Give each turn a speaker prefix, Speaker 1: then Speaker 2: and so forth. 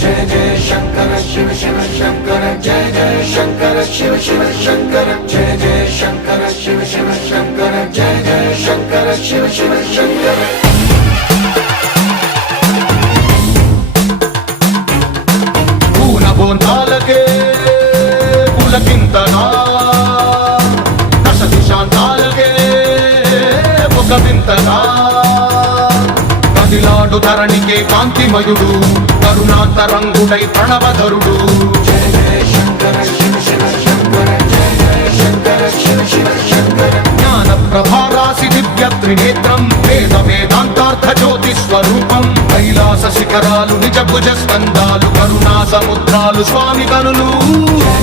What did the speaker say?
Speaker 1: జయ జయ శంకర శివ శివ శంకర జయ జయ శంకర శివ శివ శంకర జయ జయ శంకర శివ శివ శంకర జయ జయ శంకర శివ శివ శంకర.
Speaker 2: పూల బోందాలకే పులకింతగా దశ దిశాంతాలకే ఒక వింతగా కదిలాడు ధరణికే కాంతిమయుడు కరుణాంతరంగుడై ప్రణవధరుడు.
Speaker 1: జయ జయ శంకర శివ శివ శంకర జయ జయ శంకర శివ శివ శంకర
Speaker 2: జ్ఞాన ప్రభారాసి దివ్య త్రినేత్రం వేద వేదాంతార్థ జ్యోతి స్వరూపం కైలాస శిఖరాలు నిజ భుజ స్కందాలు కరుణా సముద్రాలు స్వామి కనులు.
Speaker 1: జయ